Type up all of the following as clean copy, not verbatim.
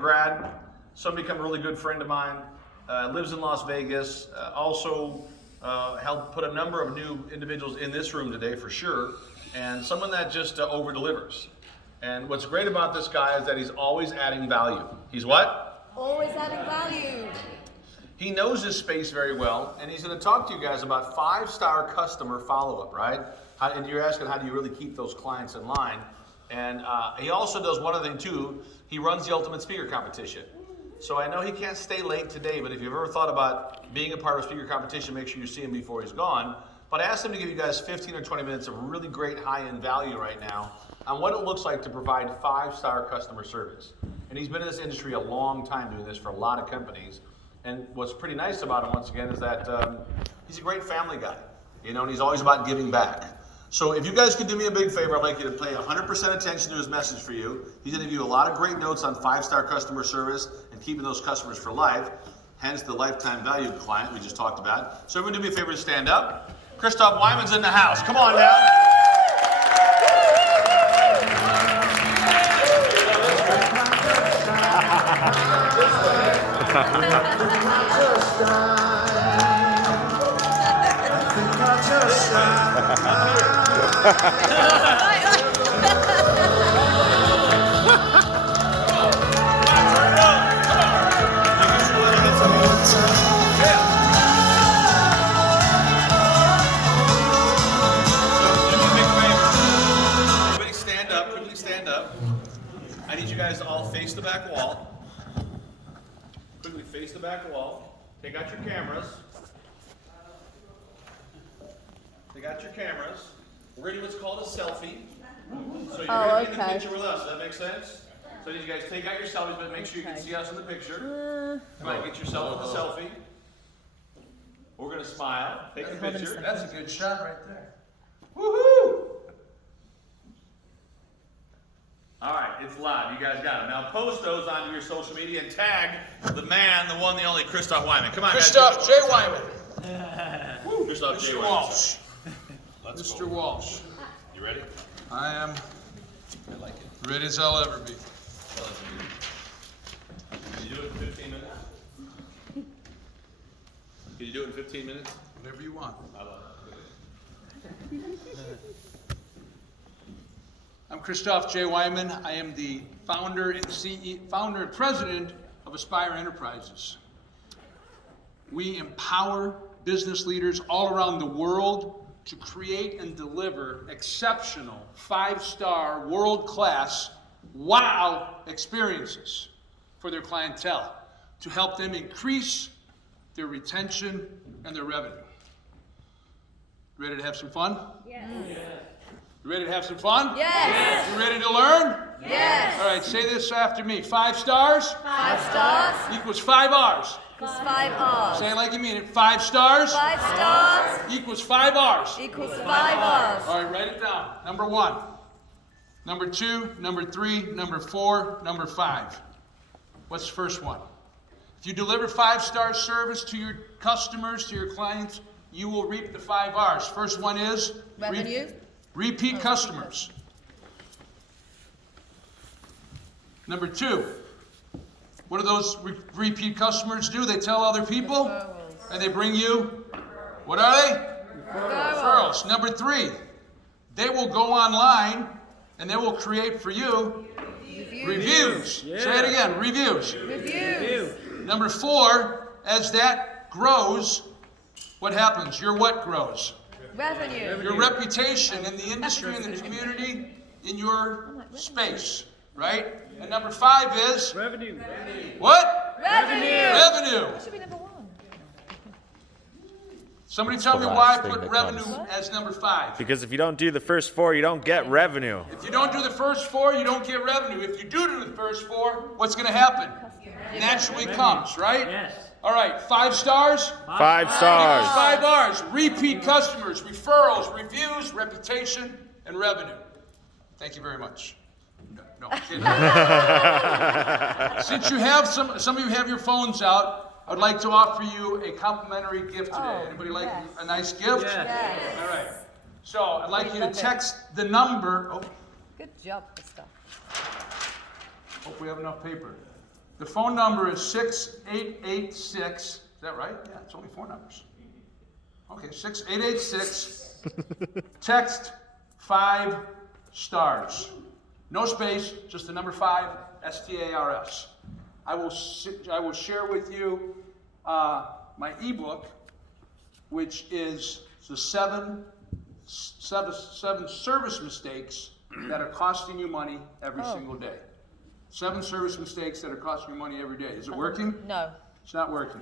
grad, some become a really good friend of mine, lives in Las Vegas, also helped put a number of new individuals in this room today for sure, and someone that just over delivers. And what's great about this guy is that he's always adding value. He's what? Always adding value. He knows his space very well, and he's going to talk to you guys about 5-star customer follow-up, right? And you're asking, how do you really keep those clients in line? And he also does one other thing too. He runs the Ultimate Speaker Competition. So I know he can't stay late today, but if you've ever thought about being a part of a speaker competition, make sure you see him before he's gone. But I asked him to give you guys 15 or 20 minutes of really great high-end value right now on what it looks like to provide 5-star customer service. And he's been in this industry a long time doing this for a lot of companies. And what's pretty nice about him, once again, is that he's a great family guy, you know, and he's always about giving back. So if you guys could do me a big favor, I'd like you to pay 100% attention to his message for you. He's going to give you a lot of great notes on 5-star customer service and keeping those customers for life, hence the lifetime value client we just talked about. So everyone do me a favor to stand up. Christoff Weihman's in the house. Come on now. Quickly stand up. I need you guys to all face the back wall. Quickly face the back wall. Take out your cameras. Take out your cameras. We're going to do what's called a selfie. So you're going to be in the picture with us. Does that make sense? So I need you guys to take out your selfies, but make sure you can see us in the picture. Come on, get yourself in the selfie. We're going to smile. Take a picture. That's a good shot right there. Woohoo! All right, it's live. You guys got it. Now post those onto your social media and tag the man, the one, the only Christoff Weihman. Come on, Christoff J. Weihman. Christoff J. Mr. Weihman. Walsh. Let's Mr. go. Walsh. You ready? I am I like it. ready as I'll ever be. Can you do it in 15 minutes? Can you do it in 15 minutes? Whatever you want. I love it. I'm Christoff J. Weihman. I am the founder and founder and president of Aspire Enterprises. We empower business leaders all around the world to create and deliver exceptional 5-star, world-class, wow experiences for their clientele to help them increase their retention and their revenue. Ready to have some fun? Yes. You ready to have some fun? Yes. You ready to learn? Yes. All right, say this after me. 5 stars 5 stars equals 5 R's. equals 5 R's. Say it like you mean it. 5 stars 5 stars equals 5 R's. equals 5 R's. All right, write it down. Number 1, number 2, number 3, number 4, number 5. What's the first one? If you deliver 5-star service to your customers, to your clients, you will reap the 5 R's. First one is Revenue. repeat customers. Number 2, what do those repeat customers do? They tell other people, and they bring you, what are they? Referrals. Number 3, they will go online and they will create for you reviews. Yeah. Say it again, reviews. Reviews. Number 4, as that grows, what happens? Your what grows? Revenue. Your reputation in the industry, in the community, in your space, right? And number 5 is Revenue. what? Revenue. Revenue. That should be number 1. Somebody tell me the why I last thing put that revenue comes. as number 5. Because if you don't do the first 4, you don't get revenue. If you don't do the first 4, you don't get revenue. If you do the first 4, what's going to happen? Naturally comes, right? Yes. All right, 5 stars. 5 stars. 5 R's. Repeat customers, referrals, reviews, reputation, and revenue. Thank you very much. No, I'm kidding. Since you have some of you have your phones out, I'd like to offer you a complimentary gift today. Oh, Anybody like yes. a nice gift? Yes. Yes. All right. So I'd like you to love it. text the number. Oh, Good job, Christoff. hope we have enough paper. The phone number is 6886. Is that right? Yeah, it's only 4 numbers. Okay, 6886. Text 5 stars. No space, just the number 5, STARS. I will share with you my ebook, which is the seven service mistakes that are costing you money every single day. 7 service mistakes that are costing you money every day. Is it working? No. It's not working.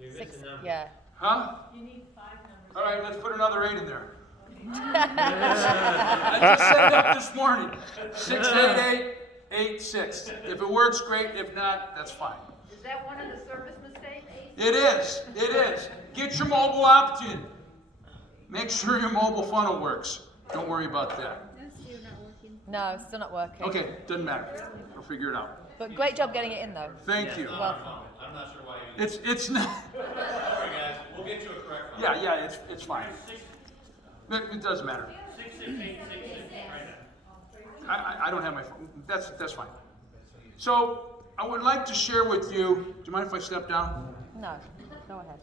6, yeah. Huh? You need 5 numbers. All right, let's put another 8 in there. I just set it up this morning. 68886. If it works, great. If not, that's fine. Is that one of the service mistakes? It is. It is. Get your mobile opt-in. Make sure your mobile funnel works. Don't worry about that. No, it's still not working. Okay, doesn't matter. We'll figure it out. But great job getting it in, though. Thank you. Welcome. I'm not sure why you. It's not. Sorry, guys. We'll get you a correct one. Yeah, it's fine. It doesn't matter. 66866 right now. I don't have my phone. That's fine. So I would like to share with you. Do you mind if I step down? No, go ahead.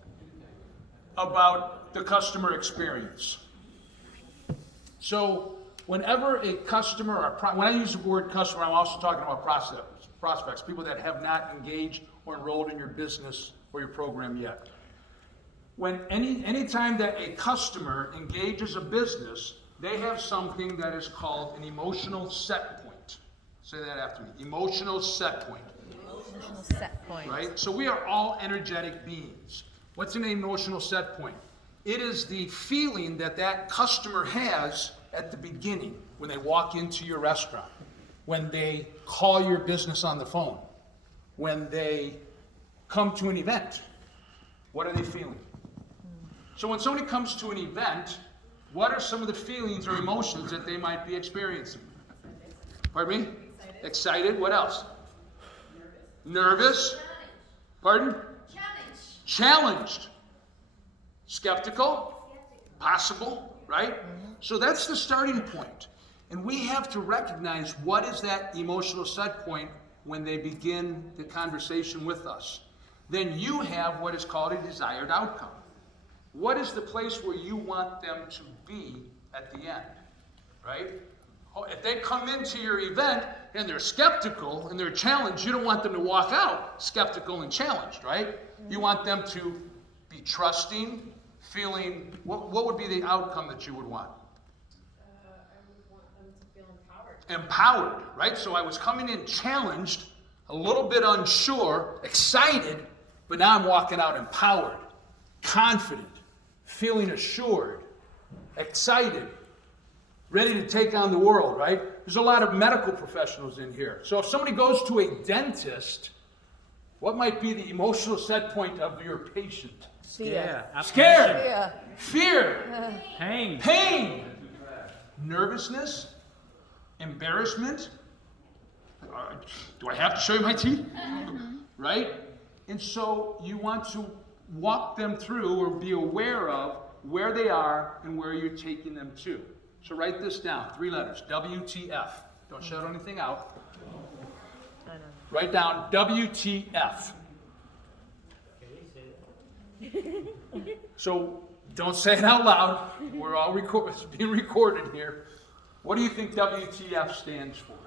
About the customer experience. So whenever a customer, or when I use the word customer, I'm also talking about prospects, people that have not engaged or enrolled in your business or your program yet. When any time that a customer engages a business, they have something that is called an emotional set point. Say that after me. Emotional set point. Emotional set point. Right? So we are all energetic beings. What's an emotional set point? It is the feeling that that customer has at the beginning when they walk into your restaurant, when they call your business on the phone, when they come to an event. What are they feeling? So when somebody comes to an event, what are some of the feelings or emotions that they might be experiencing? Pardon me? Excited. What else? Nervous. Pardon? Challenged. Skeptical. Possible, right? So that's the starting point. And we have to recognize what is that emotional set point when they begin the conversation with us. Then you have what is called a desired outcome. What is the place where you want them to be at the end, right? If they come into your event and they're skeptical and they're challenged, you don't want them to walk out skeptical and challenged, right? You want them to be trusting, feeling, what would be the outcome that you would want? I would want them to feel empowered. Empowered, right? So I was coming in challenged, a little bit unsure, excited, but now I'm walking out empowered, confident, feeling assured, excited, ready to take on the world, right? There's a lot of medical professionals in here. So if somebody goes to a dentist, what might be the emotional set point of your patient? Fear. Scared. Fear. Fear. Pain. Pain. Nervousness. Embarrassment. Do I have to show you my teeth? Right? And so you want to walk them through or be aware of where they are and where you're taking them to. So write this down, 3 letters, WTF. Don't shout anything out. I know. Write down WTF. So don't say it out loud. We're all it's being recorded here. What do you think WTF stands for?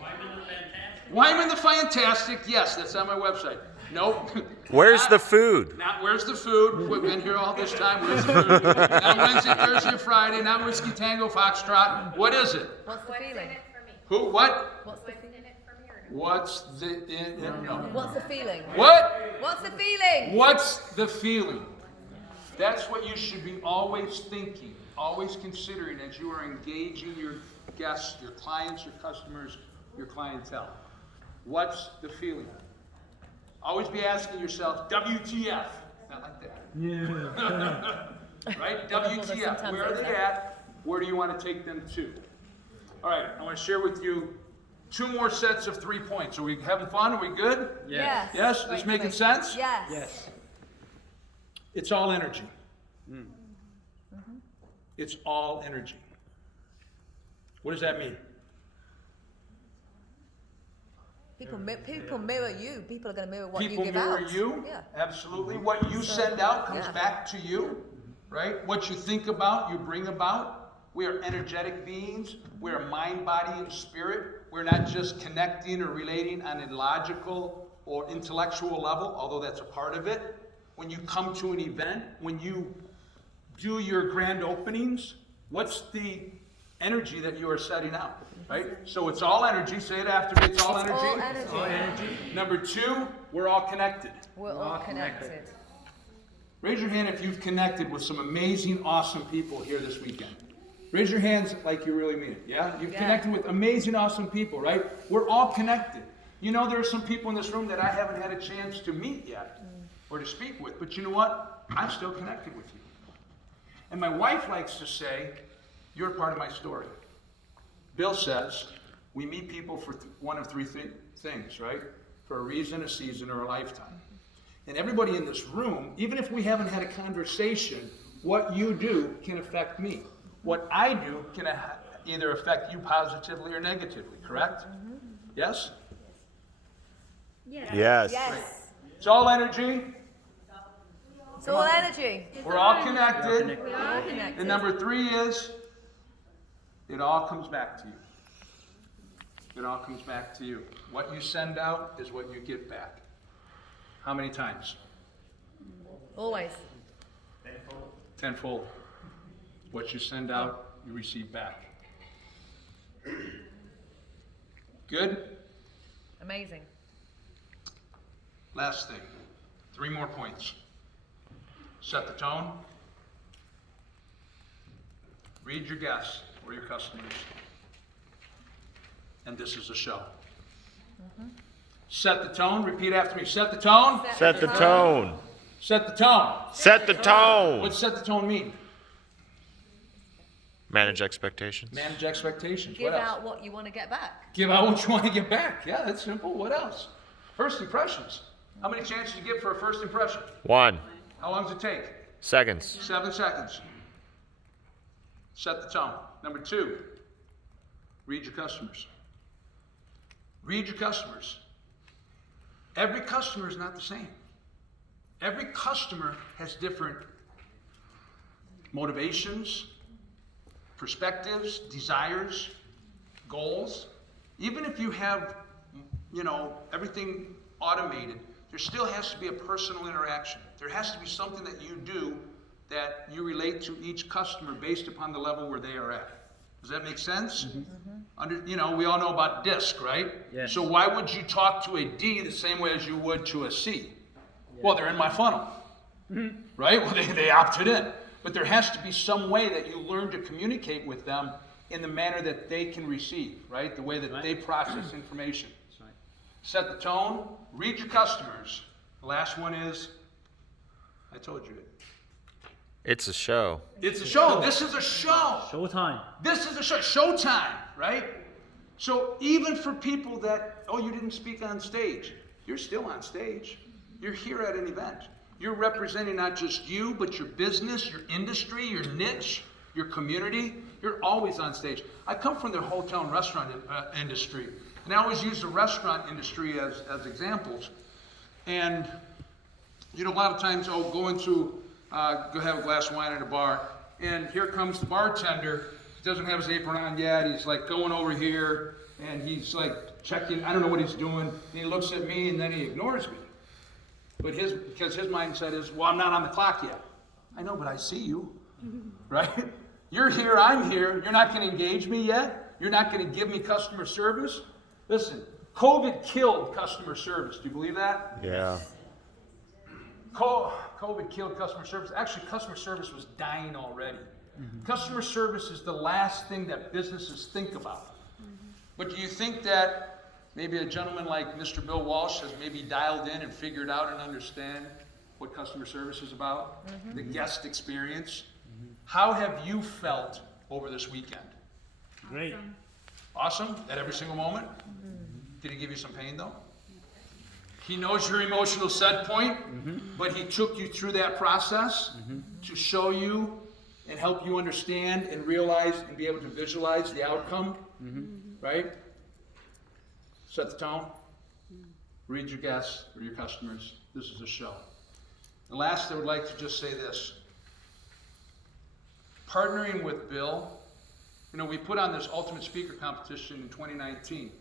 Weihman the Fantastic. Weihman the Fantastic. Yes, that's on my website. Nope. Where's the food? Not where's the food? We've been here all this time. Where's the food? Not Wednesday, Thursday, Friday. Not Whiskey Tango Foxtrot. What is it? What's the feeling? For me. Who? What? What's the feeling? What's the no? What's the feeling? What? What's the feeling? What's the feeling? That's what you should be always thinking, always considering as you are engaging your guests, your clients, your customers, your clientele. What's the feeling? Always be asking yourself, WTF? Not like that. Yeah. Right? WTF. Where are they at? Where do you want to take them to? All right, I want to share with you 2 more sets of 3 points. Are we having fun? Are we good? Yes. Yes? This making sense? Yes. Yes. It's all energy. It's all energy. What does that mean? People mirror you. People are going to mirror what People you give mirror out. you. Yeah. Absolutely. What you send out comes Yeah. back to you, right? What you think about, you bring about. We are energetic beings. We are mind, body, and spirit. We're not just connecting or relating on a logical or intellectual level, although that's a part of it. When you come to an event, when you do your grand openings, what's the energy that you are setting out, right? So it's all energy. Say it after me. It's all energy. All energy. Number two, we're all connected. We're all connected. Raise your hand if you've connected with some amazing, awesome people here this weekend. Raise your hands like you really mean it, yeah? You've Yeah. connected with amazing, awesome people, right? We're all connected. You know, there are some people in this room that I haven't had a chance to meet yet or to speak with, but you know what? I'm still connected with you. And my wife likes to say, you're part of my story. Bill says, we meet people for one of three things, right? For a reason, a season, or a lifetime. And everybody in this room, even if we haven't had a conversation, what you do can affect me. What I do can either affect you positively or negatively, correct? Yes? Yes. Yes. It's all energy. It's all energy. We're all connected. We're all connected. And number three is, it all comes back to you. It all comes back to you. What you send out is what you get back. How many times? Always. Tenfold. What you send out, you receive back. Good? Amazing. Last thing. 3 more points. Set the tone. Read your guests or your customers. And this is a show. Set the tone. Repeat after me. Set the tone. Set the tone. Set the tone. Set the tone. What's set the tone mean? Manage expectations. Manage expectations. Give What else? out what you want to get back. Give out what you want to get back. Yeah, that's simple. What else? First impressions. How many chances do you get for a first impression? 1. How long does it take? Seconds. 7 seconds. Set the tone. Number 2, read your customers. Read your customers. Every customer is not the same. Every customer has different motivations, perspectives, desires, goals. Even if you have, everything automated, there still has to be a personal interaction. There has to be something that you do that you relate to each customer based upon the level where they are at. Does that make sense? We all know about DISC, right? Yes. So why would you talk to a D the same way as you would to a C? Well, they're in my funnel, right? Well, they opted in. But there has to be some way that you learn to communicate with them in the manner that they can receive, right? The way that they process information. That's right. Set the tone, read your customers. The last one is, I told you it. It's a show. It's a show. This is a show. Showtime. This is a show. Showtime, right? So even for people that, you didn't speak on stage, you're still on stage. You're here at an event. You're representing not just you, but your business, your industry, your niche, your community. You're always on stage. I come from the hotel and restaurant industry, and I always use the restaurant industry as examples. And, a lot of times, going through, go have a glass of wine at a bar, and here comes the bartender. He doesn't have his apron on yet. He's like going over here, and he's like checking. I don't know what he's doing. And he looks at me, and then he ignores me. But because his mindset is, well, I'm not on the clock yet. I know, but I see you, right? You're here, I'm here. You're not going to engage me yet. You're not going to give me customer service. Listen, COVID killed customer service. Do you believe that? Yeah. COVID killed customer service. Actually, customer service was dying already. Customer service is the last thing that businesses think about. But do you think that maybe a gentleman like Mr. Bill Walsh has maybe dialed in and figured out and understand what customer service is about? The guest experience. How have you felt over this weekend? Great. Awesome? At every single moment? Did he give you some pain though? He knows your emotional set point, but he took you through that process to show you and help you understand and realize and be able to visualize the outcome, right? Set the tone. read your guests or your customers. This is a show. And last, I would like to just say this. Partnering with Bill, we put on this Ultimate Speaker Competition in 2019.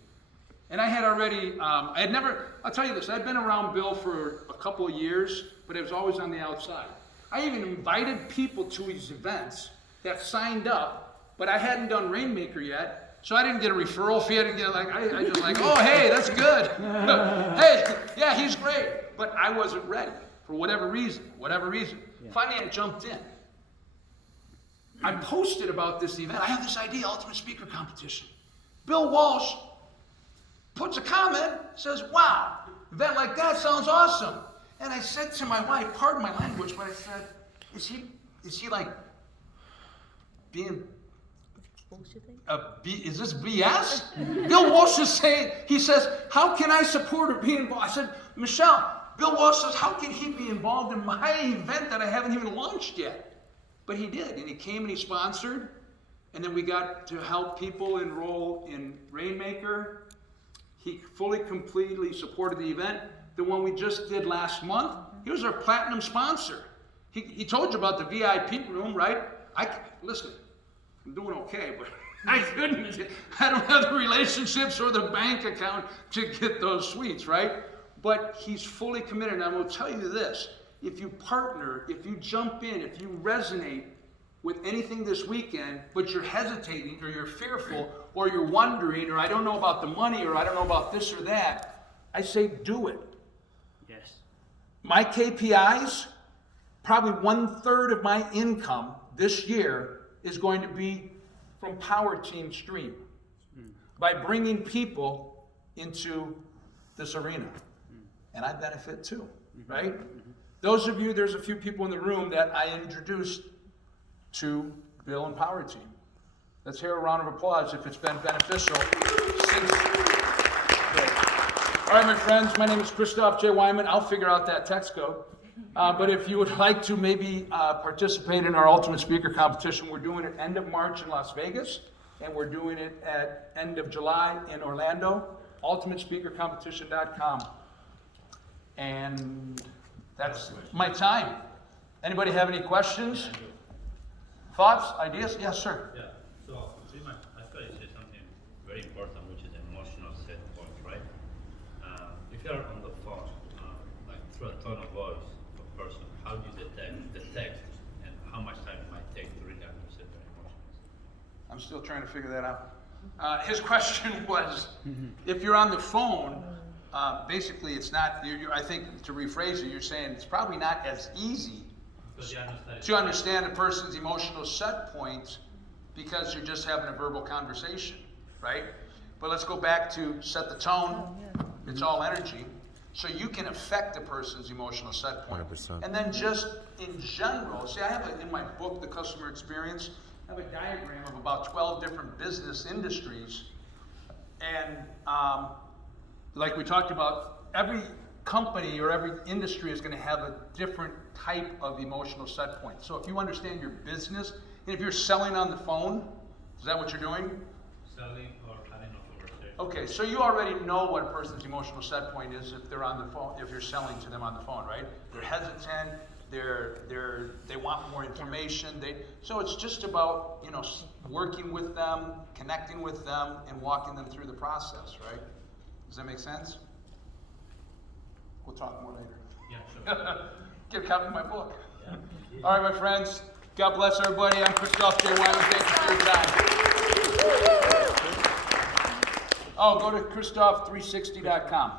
And I had already, I'll tell you this, I'd been around Bill for a couple of years, but it was always on the outside. I even invited people to his events that signed up, but I hadn't done Rainmaker yet, so I didn't get a referral fee. I didn't get I just oh, hey, that's good. Hey, yeah, he's great. But I wasn't ready for whatever reason. Yeah. Finally, I jumped in. I posted about this event. I have this idea, Ultimate Speaker Competition. Bill Walsh puts a comment, says, wow, event like that sounds awesome. And I said to my wife, pardon my language, but I said, is he like being, is this BS? Bill Walsh is saying, he says, how can I support or be involved? I said, Michelle, Bill Walsh says, how can he be involved in my event that I haven't even launched yet? But he did, and he came and he sponsored, and then we got to help people enroll in Rainmaker. He fully, completely supported the event. The one we just did last month, he was our platinum sponsor. He told you about the VIP room, right? Listen, I'm doing okay, but I don't have the relationships or the bank account to get those suites, right? But he's fully committed, and I will tell you this. If you partner, if you jump in, if you resonate with anything this weekend, but you're hesitating or you're fearful or you're wondering or I don't know about the money or I don't know about this or that, I say do it. Yes. My KPIs, probably 1/3 of my income this year is going to be from Power Team Stream by bringing people into this arena. And I benefit too, right? Those of you, there's a few people in the room that I introduced to Bill and Power Team. Let's hear a round of applause if it's been beneficial since. All right, my friends, my name is Christoff J. Weihman. I'll figure out that text code. But if you would like to maybe participate in our Ultimate Speaker Competition, we're doing it end of March in Las Vegas, and we're doing it at end of July in Orlando, ultimatespeakercompetition.com. And that's my time. Anybody have any questions? Thoughts, ideas? Yes, sir. Yeah. So, Weihman, I thought you said something very important, which is emotional set point, right? If you're on the phone, like through a tone of voice of a person, how do you detect the text and how much time it might take to really understand their emotions? I'm still trying to figure that out. His question was, if you're on the phone, basically it's not, I think to rephrase it, you're saying it's probably not as easy to understand a person's emotional set points because you're just having a verbal conversation, right? But let's go back to set the tone. It's all energy. So you can affect a person's emotional set point. 100%. And then just in general, see, I have in my book, The Customer Experience, I have a diagram of about 12 different business industries. And like we talked about, every company or every industry is going to have a different type of emotional set point. So if you understand your business, and if you're selling on the phone, is that what you're doing? Selling or having a conversation. Okay, so you already know what a person's emotional set point is if they're on the phone, if you're selling to them on the phone, right? They're hesitant, they want more information. So it's just about, working with them, connecting with them, and walking them through the process, right? Does that make sense? We'll talk more later. Yeah, sure. Get a copy of my book. Yeah. All right, my friends. God bless everybody. I'm Christoff J. Weihman. Thank you for your time. Oh, go to Christoff360.com.